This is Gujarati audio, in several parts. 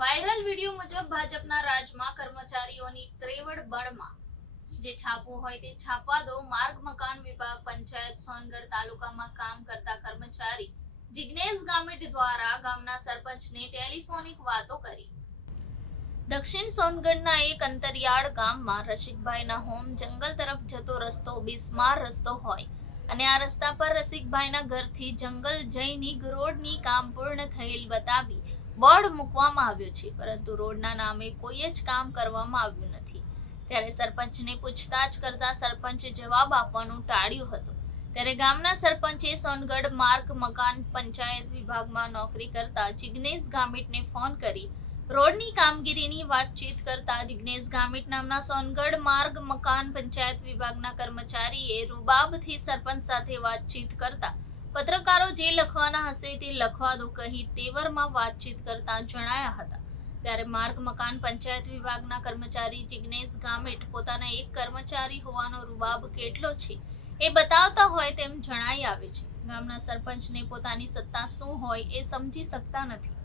વાયરલ વિડીયો મુજબ ભાજપના રાજમાં કર્મચારીઓની ત્રેવડ બળમાં જે છાપવું હોય તે છાપવા દો. માર્ગ મકાન વિભાગ પંચાયત સોનગઢ તાલુકામાં કામ કરતા કર્મચારી જિગ્નેશ ગામિત દ્વારા ગામના સરપંચને ટેલિફોનિક વાતો કરી. દક્ષિણ સોનગઢના એક અંતરિયાળ ગામમાં રસિકભાઈના હોમ જંગલ તરફ જતો રસ્તો બિસ્માર રસ્તો હોય અને આ રસ્તા પર રસિકભાઈના ઘરથી જંગલ જઈને રોડની કામ પૂર્ણ થયેલ બતાવી બોર્ડ મૂકવામાં આવ્યો છે, પરંતુ રોડના નામે કોઈ જ કામ કરવામાં આવ્યું નથી. ત્યારે સરપંચને પૂછતાછ કરતા સરપંચે જવાબ આપવાનું ટાળ્યું હતું. ત્યારે ગામના સરપંચે સોનગઢ માર્ગ મકાન પંચાયત વિભાગમાં નોકરી કરતા જિગ્નેશ ગામિતને ફોન કરી રોડની કામગીરીની વાતચીત કરતા જિગ્નેશ ગામિત નામના સોનગઢ માર્ગ મકાન પંચાયત વિભાગના કર્મચારીએ રૂબાબથી સરપંચ સાથે વાતચીત કરતા પત્રકારો જે લખવાના હશે તે લખવા દો કહી તેવરમાં વાતચીત કરતા જણાયા હતા. ત્યારે માર્ગ મકાન પંચાયત વિભાગના કર્મચારી જિગ્નેશ ગામિત પોતાના એક કર્મચારી હોવાનો રૂબાબ કેટલો છે એ બતાવતા હોય તેમ જણાઈ આવે છે. ગામના સરપંચને પોતાની સત્તા શું હોય એ સમજી શકતા નથી.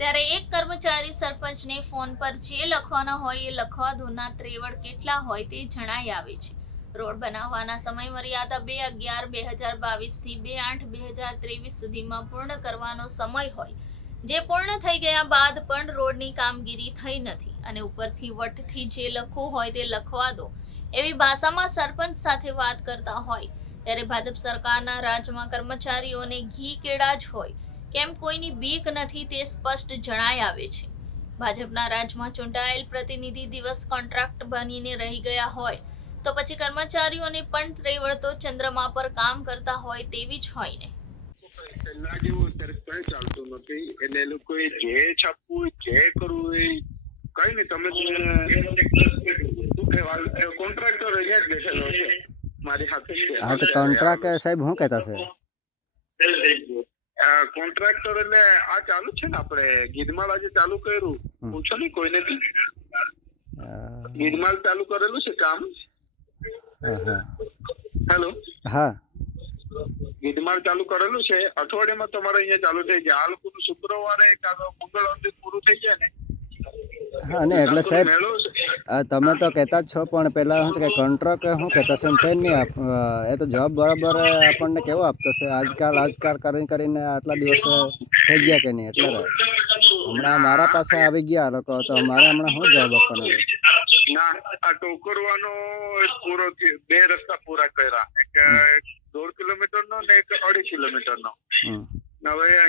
ત્યારે એક કર્મચારી સરપંચને ફોન પર જે લખવાના હોય એ લખવા દોના ત્રેવડ કેટલા હોય તે જણાઈ આવે છે. રોડ બનાવવાના સમય મર્યાદા 2/11/2022 થી 2/8/2023 સુધીમાં પૂર્ણ કરવાનો સમય હોય, જે પૂર્ણ થઈ ગયા બાદ પણ રોડની કામગીરી થઈ નથી અને ઉપરથી વટથી જે લખવું હોય તે લખવા દો એવી ભાષામાં સરપંચ સાથે વાત કરતા હોય. ત્યારે ભાજપ સરકારના રાજમાં કર્મચારીઓને ઘી કેળા જ હોય, કેમ કોઈની બીક નથી તે સ્પષ્ટ જણાઈ આવે છે. ભાજપના રાજમાં ચૂંટાયેલ પ્રતિનિધિ દિવસ કોન્ટ્રાક્ટ બનીને રહી ગયા હોય તો પછી કર્મચારીઓને પણ ત્રેવડ તો ચંદ્રમા પર કામ કરતા હોય તેવી જ હોય ને. પહેલા જેવું અત્યારે કઈ ચાલતું નથી, એટલે એ લોકોએ જે છાપવું જે કરવું એ કઈ નહીં. તમે શું કહેવાય, કોન્ટ્રાક્ટર અહીંયા જ બેઠેલો છે મારી સાથે. હા તો કોન્ટ્રાક્ટર સાહેબ શું કહેતા છે? કોન્ટ્રાક્ટર એટલે આ ચાલુ છે ને, આપણે ગીધમાળ આજે ચાલુ કર્યું, પૂછો ને કોઈને બી. ગીધમાળ ચાલુ કરેલું છે કામ. હેલો, હા, ગીધમાળ ચાલુ કરેલું છે. અઠવાડિયામાં તમારે અહીંયા ચાલુ થઈ જાય. આ લોકોનું શુક્રવારે કાં તો મંગળવારથી પૂરું થઈ જાય ને. હા, અને એટલે સાહેબ તમે તો કહેતા જ છો, પણ પેલા શું છે કે કોન્ટ્રાક્ટ શું કહેતા છે તે નહીં એ તો જવાબ બરાબર આપણને કેવો આપતો છે? આજકાલ કરીને આટલા દિવસો થઈ ગયા કે નહીં, એટલે હમણાં મારા પાસે આવી ગયા લોકો, તો મારે હમણાં શું જવાબ આપવાનો? ના, આ ટોકરવાનો પૂરો થયો. 2 રસ્તા પૂરા કર્યા, એક 1.5 કિલોમીટર નો ને એક 2.5 કિલોમીટર નો. હવે